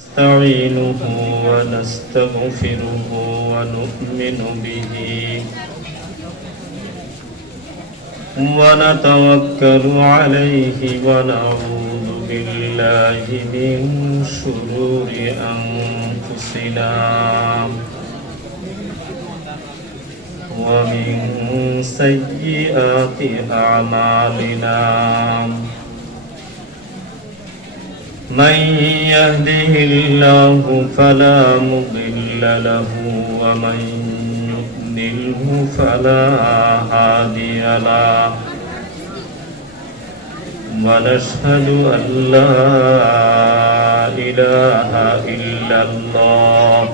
نستعينه ونستغفره ونؤمن به ونتوكل عليه ونعوذ بالله من شرور أنفسنا ومن سيئات أعمالنا من يهده الله فلا مضل له ومن يضلله فلا هادي له ونشهد أن لا إله إلا الله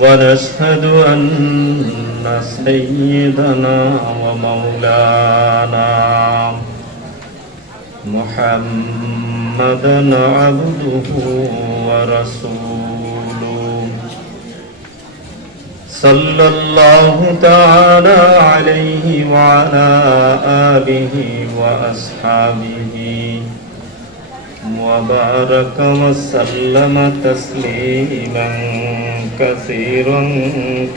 ونشهد أن سيدنا ومولانا محمدا عبده ورسوله صلى الله تعالى عليه وعلى آله وأصحابه وبارك وسلم تسليما كثيرا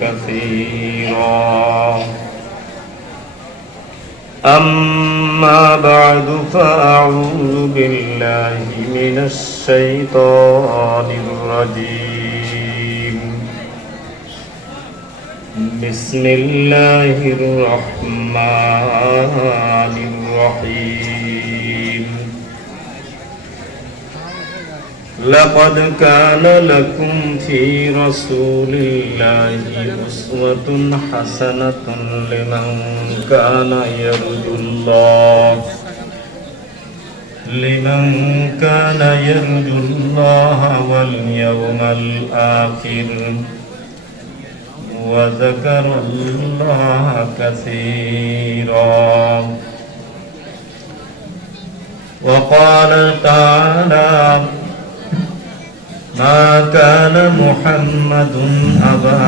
كثيرا أما بعد فأعوذ بالله من الشيطان الرجيم بسم الله الرحمن الرحيم لقد كان لكم في رسول الله أسوة حسنة لمن كان يرجو الله واليوم الآخر وذكر الله كثيرا وقال تعالى ما كان محمد أبا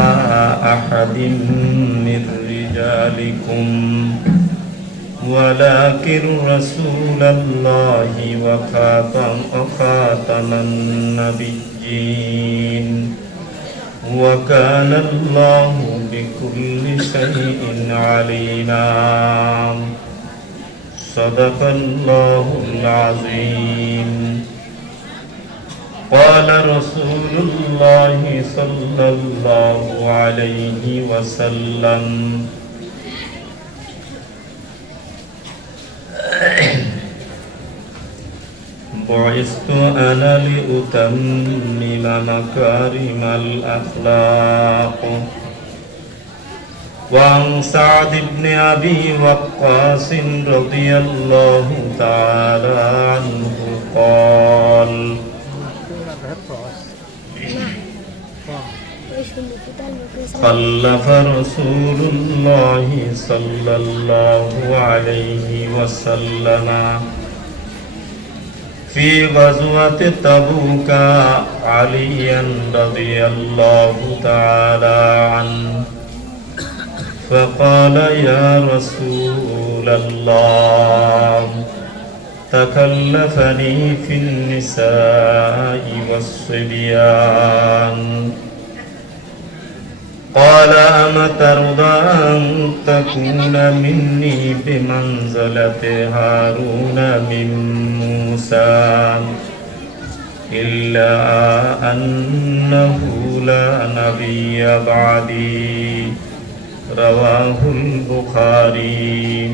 أحد من رجالكم ولكن رسول الله وخاتم النبيين وكان الله بكل شيء عليما صدق الله العظيم قال رسول الله صلى الله عليه وسلم بعثت أنا لأتمم مكارم الأخلاق وعن سعد بن أبي وقاص رضي الله تعالى عنه قال خلف رسول الله صلى الله عليه وسلم في غزوة تبوك عليا رضي الله تعالى عنه فقال يا رسول الله تكلفني في النساء والصبيان قال أما ترضى أن تكون مني بمنزلة هارون من موسى إلا أنه لا نبي بعدي رواه البخاري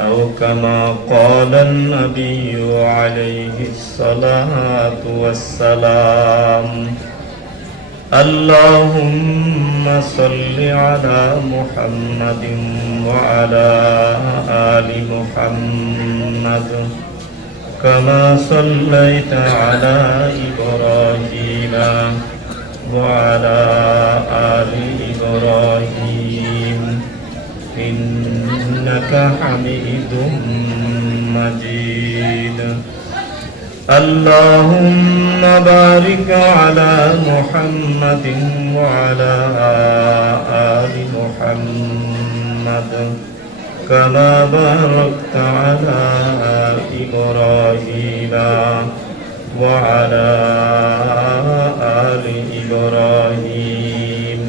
أو كما قال النبي عليه الصلاة والسلام اللهم صل على محمد وعلى آل محمد كما صليت على إبراهيم وعلى آل إبراهيم إنك حميد مجيد اللهم بارك على محمد وعلى آل محمد كما باركت على إبراهيم وعلى آل إبراهيم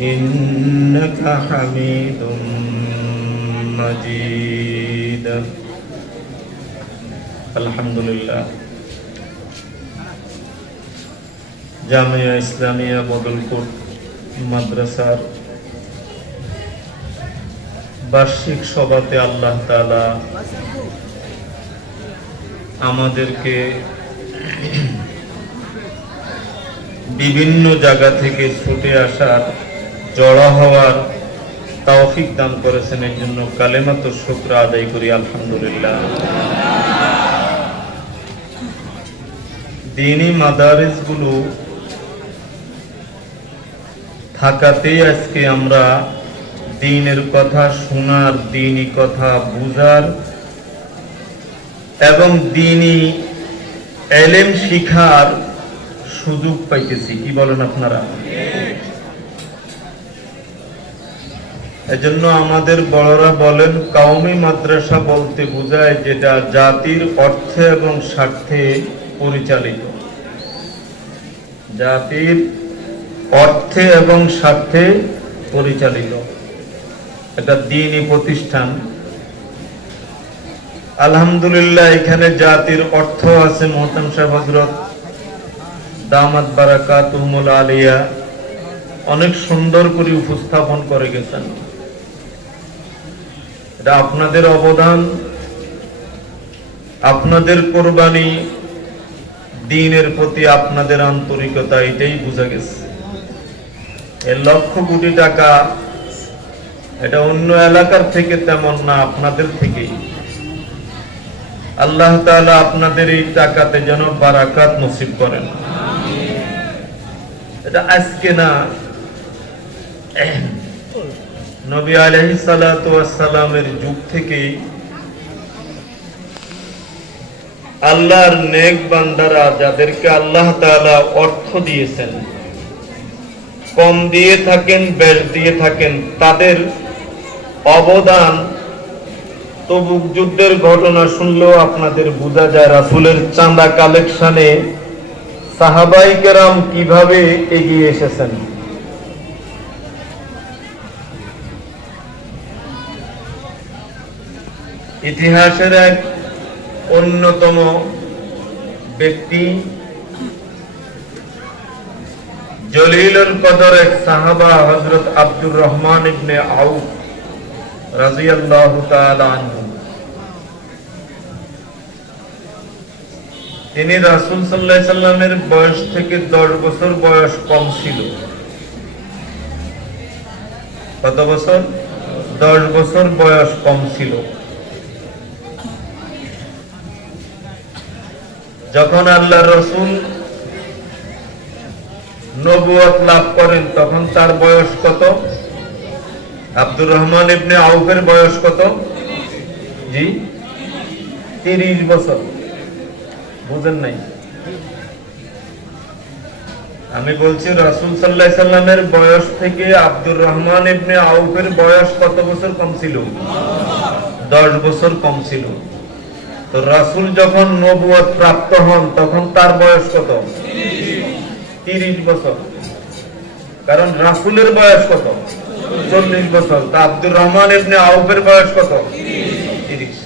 إنك حميد مجيد الحمد لله জামিয়া ইসলামিয়া বদলপুর মাদ্রাসার বার্ষিক সভাতে আল্লাহ তাআলা আমাদেরকে বিভিন্ন জায়গা থেকে ছুটে আসার জড়ো হওয়ার তৌফিক দান করেছেন, এর জন্য কালেমাতু শুকর আদায় করি আলহামদুলিল্লাহ। দ্বীনি মাদারিসগুলো থাকাতেই আজকে আমরা দ্বীনের কথা শোনার, দ্বীনি কথা বুঝার এবং দ্বীনি ইলম শিখার সুযোগ পাইতেছি। কি বলেন আপনারা? এজন্য আমাদের বড়রা বলেন কওমি মাদ্রাসা বলতে বোঝায় যেটা জাতির অর্থে এবং স্বার্থে পরিচালিত, জাতির অর্থে এবং স্বার্থে পরিচালিত এটা দ্বীনি প্রতিষ্ঠান। আলহামদুলিল্লাহ এখানে জাতির অর্থ আছে। মোহতারাম সাহেব হযরত দামাত বারাকাতুহুমুল আলিয়া অনেক সুন্দর করে উপস্থাপন করে গেছেন। এটা আপনাদের অবদান, আপনাদের কোরবানি, দ্বীনের প্রতি আপনাদের আন্তরিকতা, এটাই বোঝা গেছে। এই লক্ষ কোটি টাকা এটা অন্য এলাকার থেকে তেমন না, আপনাদের থেকেই। আল্লাহ তাআলা আপনাদের এই টাকাতে যেন বারাকাত নসিব করেন। এটা আজকে না, নবী আলাইহিস সালাতু ওয়াস সালামের যুগ থেকেই আল্লাহর নেক বান্দারা যাদেরকে আল্লাহ তাআলা অর্থ দিয়েছেন, কম দিয়ে থাকেন বেশ দিয়ে থাকেন, তাদের অবদান তবুক যুদ্ধের ঘটনা শুনলেও আপনাদের বোঝা যায় রাসূলের চাঁদা কালেকশনে সাহাবায়ে কেরাম কিভাবে এগিয়ে এসেছেন। ইতিহাসের এক অন্যতম ব্যক্তি জলিলুল কদর এক সাহাবা হযরত আব্দুর রহমান ইবনে আউফ রাদিয়াল্লাহু তাআলা আনহু, তিনি রাসূল সাল্লাল্লাহু আলাইহি সাল্লামের বয়স থেকে 10 বছর বয়স কম ছিল। কত বছর? 10 বছর বয়স কম ছিল। যখন আল্লাহর রাসূল নবুয়ত লাভ করেন তখন তার বয়স কত? আব্দুর রহমান ইবনে আউফের বয়স কত? জি 30 বছর। বুঝেন নাই? আমি বলছি রাসূল সাল্লাল্লাহু আলাইহি সাল্লামের বয়স থেকে আব্দুর রহমান ইবনে আউফের বয়স কত বছর কম ছিল? 10 বছর কম ছিল। তো রাসূল যখন নবুয়ত প্রাপ্ত হন তখন তার বয়স কত? 30 বছর। কারণ রাসূলের বয়স কত? 40 বছর। তা আব্দুর রহমান ইবনে আউফের বয়স কত? 30।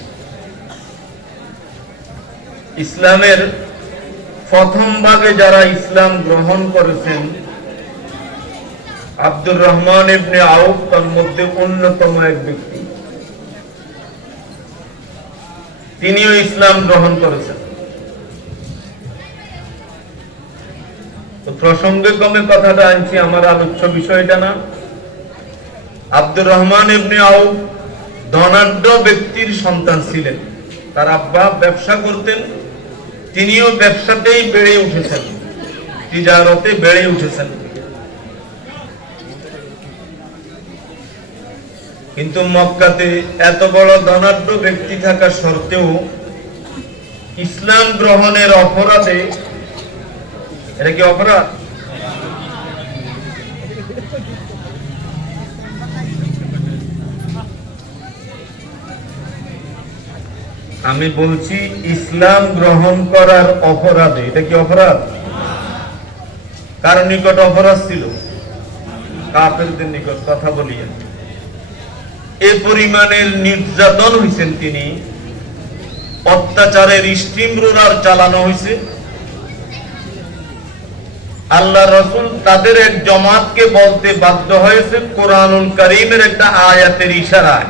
ইসলামের প্রথম ভাগে যারা ইসলাম গ্রহণ করেছেন আব্দুর রহমান ইবনে আউফ তার মধ্যে অন্যতম এক ব্যক্তি। তিনিও ইসলাম গ্রহণ করেছেন। তো প্রসঙ্গক্রমে কথাটা আনছি, আমার আলোচ্য বিষয়টা না। আব্দুর রহমান ইবনে আউফ ধনাঢ্য ব্যক্তির সন্তান ছিলেন। তার আব্বা ব্যবসা করতেন, তিনিও ব্যবসাতেই বেড়ে উঠেছেন, তিজারতে বেড়ে উঠেছেন। কিন্তু মক্কাতে এত বড় ধনাঢ্য ব্যক্তি থাকা সত্ত্বেও ইসলাম গ্রহণের অপরাধে, এটা কি অপরাধ? আমি বলছি ইসলাম গ্রহণ করার অপরাধে, এটা কি অপরাধ? কার নিকট অপরাধ ছিল? কাফেরদের নিকট। কথা বলিয়েন, এ পরিমাণের নির্যাতন হয়েছেন তিনি, অত্যাচারের স্টিম রোলার চালানো হয়েছে। আল্লাহ রাসূল তাদের এক জামাতকে বলতে বাধ্য হয়েছে কোরআনুল কারীমের একটা আয়াতের ইশারায়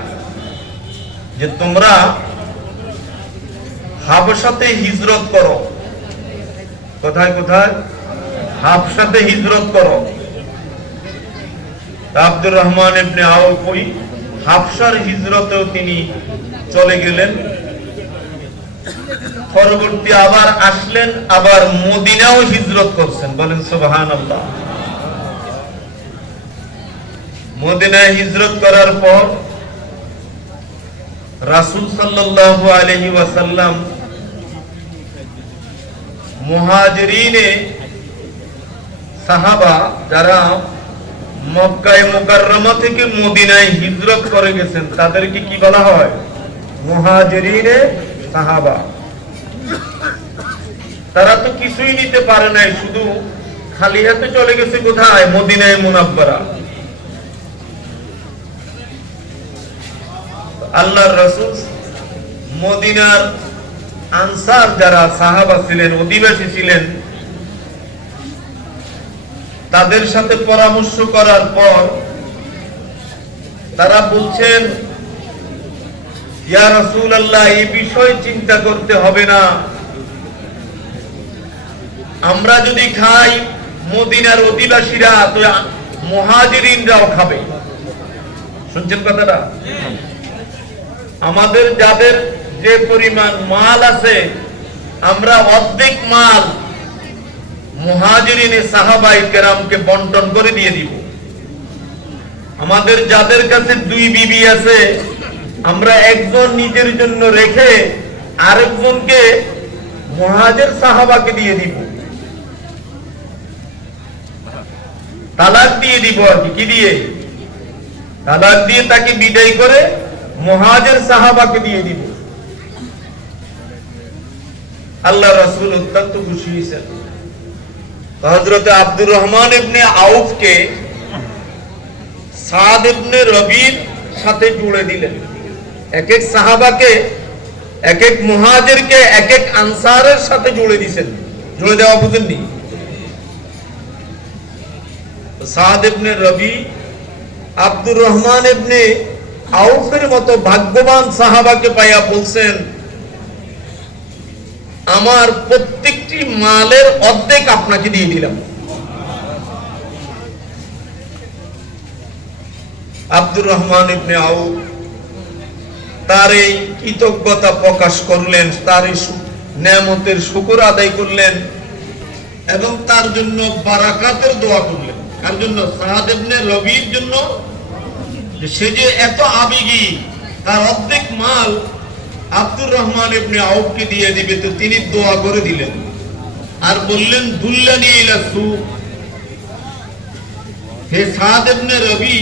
যে তোমরা হাবশাতে হিজরত করো। কোথায় কোথায়? হাবশাতে হিজরত করো। আব্দুর রহমান ইবনে আউফ ওই হাবশার হিজরতেও তিনি চলে গেলেন। পরবর্তী আবার আসলেন, আবার মদিনাও হিজরত করছেন। বলেন সুবহানাল্লাহ। মদিনায় হিজরত করার পর রাসূল সাল্লাল্লাহু আলাইহি ওয়াসাল্লাম মুহাজিরিনে সাহাবা যারা মক্কায়ে মুকাররমা থেকে মদিনায় হিজরত করে গেছেন তাদেরকে কি বলা হয়? মুহাজিরিনে সাহাবা। তারা তো কিছুই নিতে পারে নাই, শুধু খালি হাতে চলে গেছে কোথায়? মদিনায়ে মুনাব্বারা। আল্লাহর রাসূল মদিনার আনসার যারা সাহাবা ছিলেন, অধিবাসী ছিলেন, তাদের সাথে পরামর্শ করার পর তারা বলছেন, ইয়া রাসূলুল্লাহ, এই বিষয়ে চিন্তা করতে হবে না। আমরা যদি খাই, মদিনার অধিবাসীরা তো মুহাজিরিনরাও খাবে। শুনছেন কথাটা? আমাদের যাদের যে পরিমাণ মাল আছে, আমরা অর্ধেক মাল মুহাজিরিনে সাহাবায়ে কেরামকে বন্টন করে দিয়ে দিব। আমাদের যাদের কাছে 2 বিবি আছে, আমরা একজন নিজের জন্য রেখে আরেকজনকে মুহাজির সাহাবাকে দিয়ে দিব। তালাক দিয়ে দিব আর কি দিয়ে, তালাক দিয়ে তাকে বিদায় করে মুহাজির সাহাবাকে দিয়ে দিব। আল্লাহ রাসূল অত্যন্ত খুশি হয়েছেন। হযরত আব্দুর রহমান ইবনে আউফকে সাদ ইবনে রবির সাথে জুড়ে দিলেন। এক এক সাহাবাকে, এক এক মুহাজিরকে এক এক আনসারের সাথে জুড়ে দিয়েছেন। জুড়ে দেওয়া বুঝেননি? সাদ ইবনে রবি আব্দুর রহমান ইবনে আউফের মতো ভাগ্যবান সাহাবাকে পাইয়া বলছেন, আমার প্রত্যেকটি মালের অর্ধেক আপনাকে দিয়ে দিলাম। আব্দুর রহমান ইবনে আউফ তার এই কৃতজ্ঞতা প্রকাশ করলেন, তার এই নেয়ামতের শুকর আদায় করলেন এবং তার জন্য বারাকাতের দোয়া করলেন। কার জন্য? সাদ ইবনে রবির জন্য। সে যে এত আবেগী, তার অর্ধেক মাল আব্দুর রহমান ইবনে আউফকে দিয়ে দিবে, তো তিনি দোয়া করে দিলেন আর বললেন, দুল্লানি ইলা সুক, হে সাদ ইবনে রবি,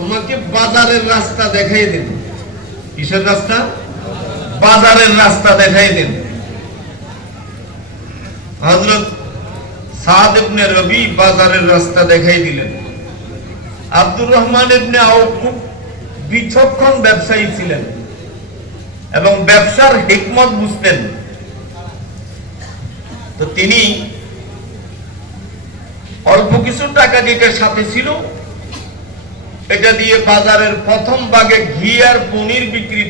আমাকে বাজারের রাস্তা দেখাই দেন। কিসের রাস্তা? বাজারের রাস্তা দেখাই দেন। হযরত সাদ ইবনে রবি বাজারের রাস্তা দেখাই দিলেন। আব্দুর রহমান ইবনে আউফ খুব বিচক্ষণ ব্যবসায়ী ছিলেন এবং ব্যবসার হিকমত বুঝতেন। তো তিনি অল্প কিছু টাকা যেটা সাথে ছিল, এটা দিয়ে বাজারের প্রথম ভাগে ঘি আর পনির বিক্রি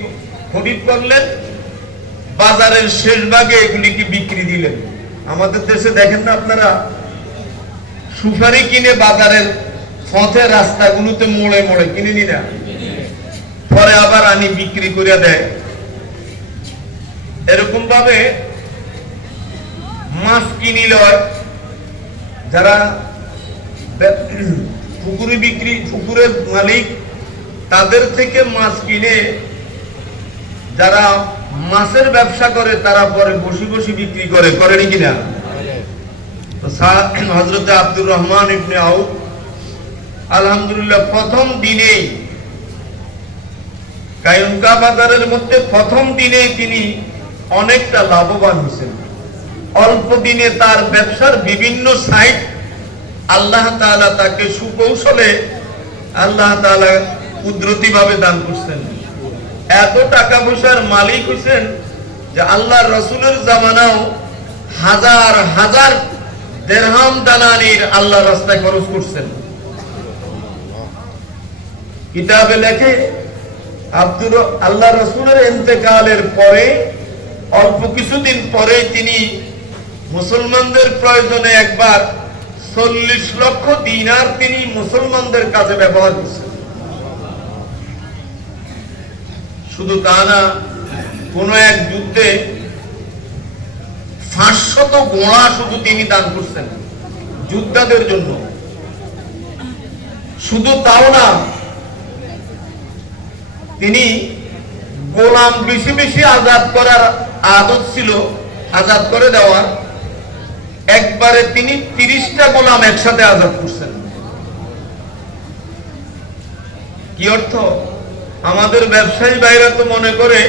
খরিদ করলেন, বাজারের শেষ ভাগে এগুলিকে বিক্রি দিলেন। আমাদের দেশে দেখেন না আপনারা, সুপারি কিনে বাজারের পথে রাস্তাগুলোতে মোড়ে মোড়ে কিনে নি না, পরে আবার আনি বিক্রি করে দেয়। এরকম ভাবে মাছ কিনিল, যারা পুকুরে বিক্রি, পুকুরের মালিক, তাদের থেকে মাছ কিনে যারা মাছের ব্যবসা করে তারা পরে বসে বসে বিক্রি করে, করেনি কিনা? হযরত আব্দুর রহমান ইবনে আউফ আলহামদুলিল্লাহ প্রথম দিনেই কায়ুঙ্কা বাজারের মধ্যে প্রথম দিনে তিনি অনেকটা লাভবান হয়েছেন। অল্প দিনে তার ব্যবসার বিভিন্ন সাইট আল্লাহ তাআলা তাকে সুকৌশলে আল্লাহ তাআলা কুদরতি ভাবে দান করছেন। এত টাকা পয়সার মালিক হয়েছেন যে আল্লাহর রাসূলের জামানাও হাজার হাজার দিরহাম দানানির আল্লাহর রাস্তায় খরচ করছেন। কিতাবে লেখে আল্লাহ রাসূলের ইন্তেকালের পরে অল্প কিছুদিন পরে তিনি মুসলমানদের প্রয়োজনে একবার 40 লক্ষ দিনার তিনি মুসলমানদের কাছে ব্যবহার করছেন। শুধু তা না, কোন এক যুদ্ধে 500 ঘোড়া শুধু তিনি দান করছেন যোদ্ধাদের জন্য। শুধু তাও না, তিনি গোলাম বেশি বেশি আজাদ করার আদত ছিল, আজাদ করে দেওয়ার। একবারে তিনি 30টা গোলাম একসাথে আজাদ করছেন। কি অর্থ? আমাদের ব্যবসায়ী ভাইরা তো মনে করে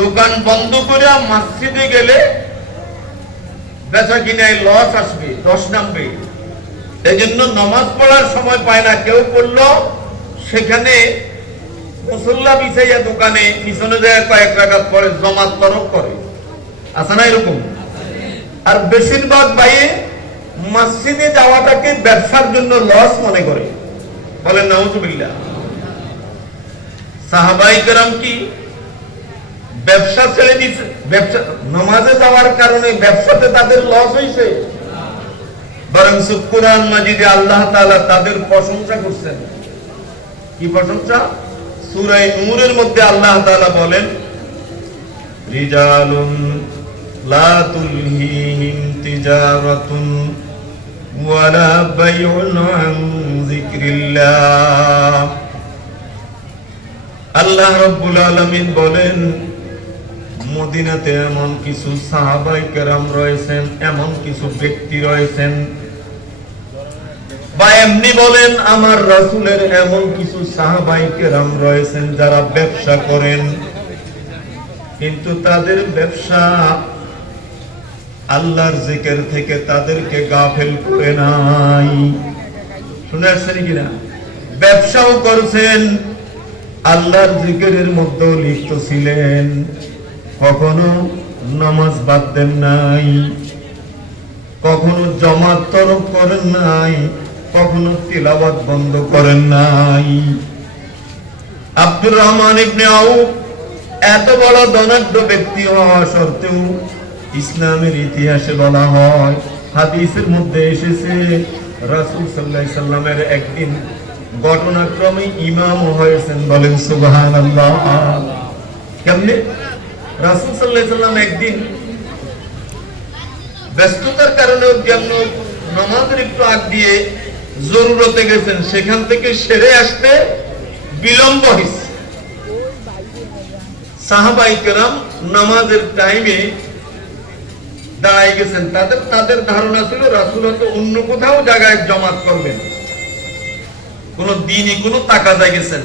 দোকান বন্ধ করে মসজিদে গেলে বেচা কিনায় লস আসবে, দশ নামবে, এই জন্য নামাজ পড়ার সময় পায় না। কেউ পড়লো সেখানে মুসল্লা বিছাইয়া দোকানে পিছনে যায় কয়েক রাকাত পরে জমাত তরক করে, আছে না এরকম? আর বেশিরভাগ ভাইয়ে মসজিদে যাওয়াটাকে ব্যবসার জন্য লস মনে করে, বলেন নাউজুবিল্লাহ। সাহাবায়ে কেরাম কি ব্যবসা ছেড়ে দিয়েছে? ব্যবসা নামাজে যাওয়ার কারণে ব্যবসাতে তাদের লস হয়েছে? বরং কোরআন মাজিদে আল্লাহ তাআলা তাদের প্রশংসা করছেন। কি প্রশংসা? সূরা নূরের মধ্যে আল্লাহ তাআলা বলেন, রিজালুন লা তুলহিহিম তিজারাতুন ওয়ালা বাইউন আন যিকরিল্লাহ। আল্লাহ রাব্বুল আলামিন বলেন, মদিনাতে এমন কিছু সাহাবায়ে কেরাম রয়েছেন, এমন কিছু ব্যক্তি রয়েছেন, বা এমনি বলেন আমার রাসূলের এমন কিছু সাহাবায়ে কেরাম রয়েছেন যারা ব্যবসা করেন, কিন্তু তাদের ব্যবসা আল্লাহর জিকির থেকে তাদেরকে গাফেল করে নাই। শুনে আসছেন কিনা? ব্যবসাও করছেন, আল্লাহর জিকিরের মধ্যেও লিপ্ত ছিলেন, কখনো নামাজ বাদ দেন নাই, কখনো জামাত তরক করেন নাই, কখনো তিলাওয়াত বন্ধ করেন নাই। আব্দুর রহমান ইবনে আউফ এত বড় ধনাঢ্য ব্যক্তি হওয়া সত্ত্বেও ইসলামের ইতিহাসে বলা হয়, হাদিসের মধ্যে এসেছে, রাসূল সাল্লাল্লাহু আলাইহি সাল্লামের একদিন ঘটনাক্রমে ইমাম হয়েছেন। বলেন সুবহানাল্লাহ। কেমনে? রাসূল সাল্লাল্লাহু আলাইহি সাল্লাম একদিন ব্যস্ততার কারণে যেমন নামাজের একটু আগ দিয়ে জরুরতে গেছেন, সেখান থেকে সেরে আসতে বিলম্ব হয়েছে। সাহাবায়ে কেরাম নামাজের টাইমে দাঁড়ায় গেছেন। তাদের ধারণা ছিল রাসূল হয়তো অন্য কোথাও জায়গায় জামাত করবেন, কোন দিনই কোন তাকাজায় গেছেন।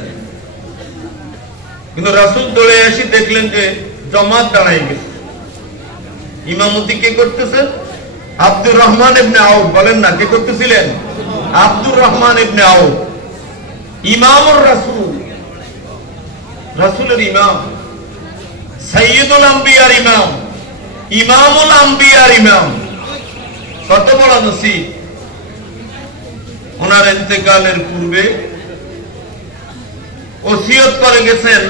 কিন্তু রাসূল দৌড়ে এসে দেখলেন যে জামাত দাঁড়ায় গেছে। ইমামতি কে করতেছেন? আব্দুর রহমান ইবনে আউফ। বলেন না, কে করতেছিলেন? আব্দুর রহমান ইবনে আউফ, ইমামুর রাসূল, রাসূলের ইমাম, সাইয়্যিদুল আম্বিয়ার ইমাম, ইমামুল আম্বিয়ার ইমাম। কত বড় নসিব! ওনার ইন্তেকালের পূর্বে ওসিয়ত করে গেছেন।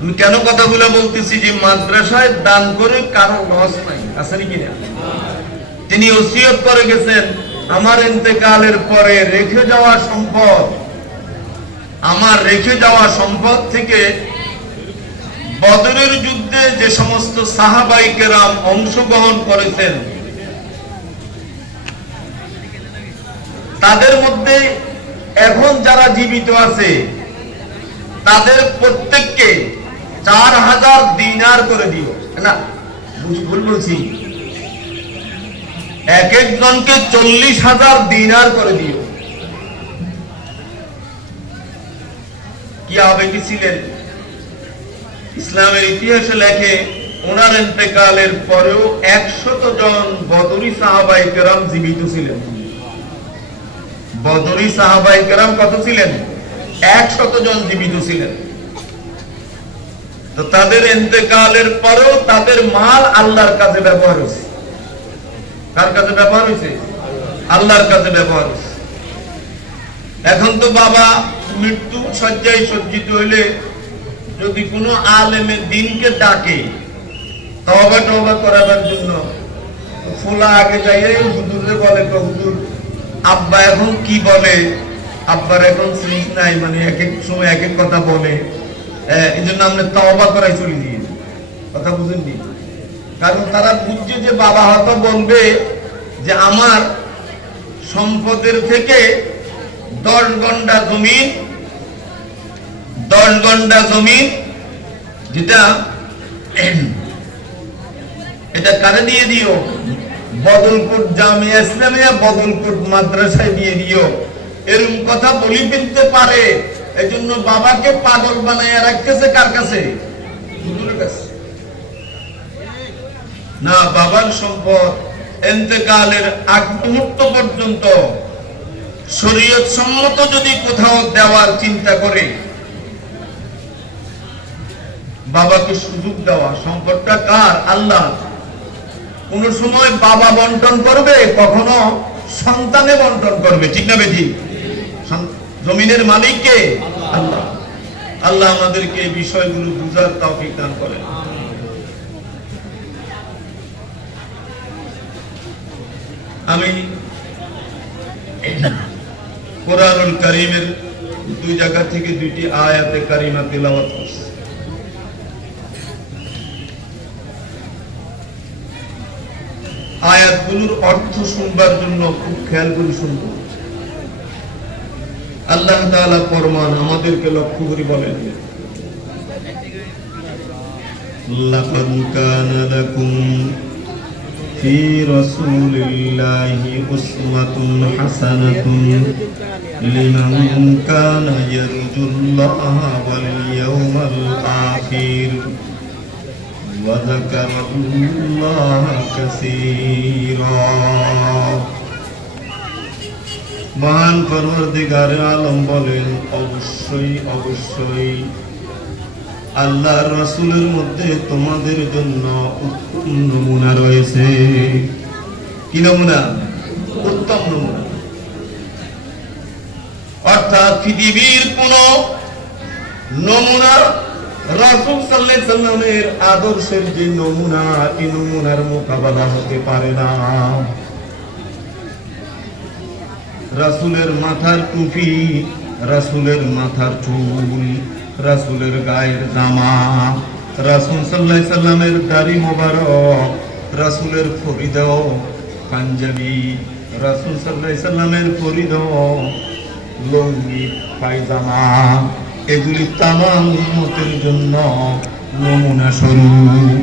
আমি কেন কথাগুলো বলতেছি? যে মাদ্রাসায় দান করে কারো লস নাই, আছে নাকি না? তিনি ওসিয়ত করে গেছেন, আমার ইন্তেকালের পরে রেখে যাওয়া সম্পদ, আমার রেখে যাওয়া সম্পদ থেকে বদরের যুদ্ধে যে সমস্ত সাহাবায়ে কেরাম অংশগ্রহণ করেছেন, তাদের মধ্যে এখন যারা জীবিত আছে তাদের প্রত্যেককে 4000 দিনার করে দিও। না, ভুল বলছি, এক একজনকে 40,000 দিনার করে দিও। কি আবেগী ছিলেন। ইসলামের ইতিহাসে লেখে ওনার ইন্তেকালের পরেও 100 জন বদরি সাহাবায়ে কেরাম জীবিত ছিলেন। বদরি সাহাবায়ে কেরাম কত ছিলেন? 100 জন জীবিত ছিলেন। তো তাদের ইন্তেকালের পরেও তাদের মাল আল্লাহর কাছে ব্যবহার হয়েছে। কার কাছে ব্যবহার হয়েছে? আল্লাহর কাছে ব্যবহার হয়েছে। এখন তো বাবা মৃত্যু শয্যায় সজ্জিত হইলে যদি কোনো আলেমে দিনকে ডাকে তওবা টওবা করাবার জন্য, ফুলা আগে যাইয়ে হুজুরে বলে, হুজুর আব্বা এখন কি বলে, আব্বার এখন সিরিজ নাই, মানে এক এক সময় এক এক কথা বলে, এই জন্য আমরা তওবা করাই চলে দিই। কথা বুঝেননি? কারণ তারা বুঝছে যে বাবা হয়তো বলবে যে আমার সম্পদের থেকে 10 গন্ডা জমিন যেটা এটা কারে দিয়ে দিও? বদলকোট জামিয়া ইসলামিয়া বদলকোট মাদ্রাসায় দিয়ে দিও। এরকম কথা বলি ফেলতে পারে। এই জন্য বাবাকে পাগল বানাইয়া রাখতেছে কার কাছে? হুজুরের কাছে না। বাবার সম্পদ ইন্তেকালের আগ মুহূর্ত পর্যন্ত শরীয়ত সম্মত যদি কোথাও দেওয়ার চিন্তা করে, বাবাকে সুযোগ দেওয়া। সম্পদটা কার? আল্লাহ। কোন সময় বাবা বন্টন করবে, কখনো সন্তানে বন্টন করবে। ঠিক না বেঠিক? জমিনের মালিক কে? আল্লাহ। আল্লাহ আমাদেরকে এই বিষয়গুলো বুঝার তৌফিক দান করেন। আমি কোরআনুল কারীমের 2 জায়গা থেকে 2টি আয়াতে কারিমা তেলাওয়াত করছি। আয়াতগুলোর অর্থ শুনবার জন্য খুব খেয়াল করে শুনবো। আল্লাহ তাআলা ফরমান, আমাদেরকে লক্ষ্য করে বলেন, লাকাদ কানা লাকুম ফি রাসূলিল্লাহি উসওয়াতুন হাসানাতুন লিমান কানা ইয়ারজুল্লাহা ওয়াল ইয়াওমাল আখির ওয়া যাকারাল্লাহা কাসীরা। মহান পরওয়ারদিগারে আলম বলেন, অবশ্যই আল্লাহর রাসূলের মধ্যে তোমাদের জন্য উত্তম নমুনা রয়েছে। কি নমুনা? উত্তম নমুনা। অর্থাৎ পৃথিবীর কোন নমুনা রাসূল সাল্লাল্লাহু আলাইহি সাল্লামের আদর্শের যে নমুনা, এই নমুনার মোকাবেলা হতে পারে না। রাসূলের মাথার টুপি, রাসূলের মাথার চুল, রাসূলের গায়ের জামা, রাসূল সাল্লাল্লাহু আলাইহি সাল্লামের দাড়ি মোবারক, রাসূলের পরিধেয় পাঞ্জাবি, রাসূল সাল্লাল্লাহু আলাইহি সাল্লামের পরিধেয় লুঙ্গি পায়জামা, এগুলি তামাম উম্মতের জন্য নমুনা স্বরূপ।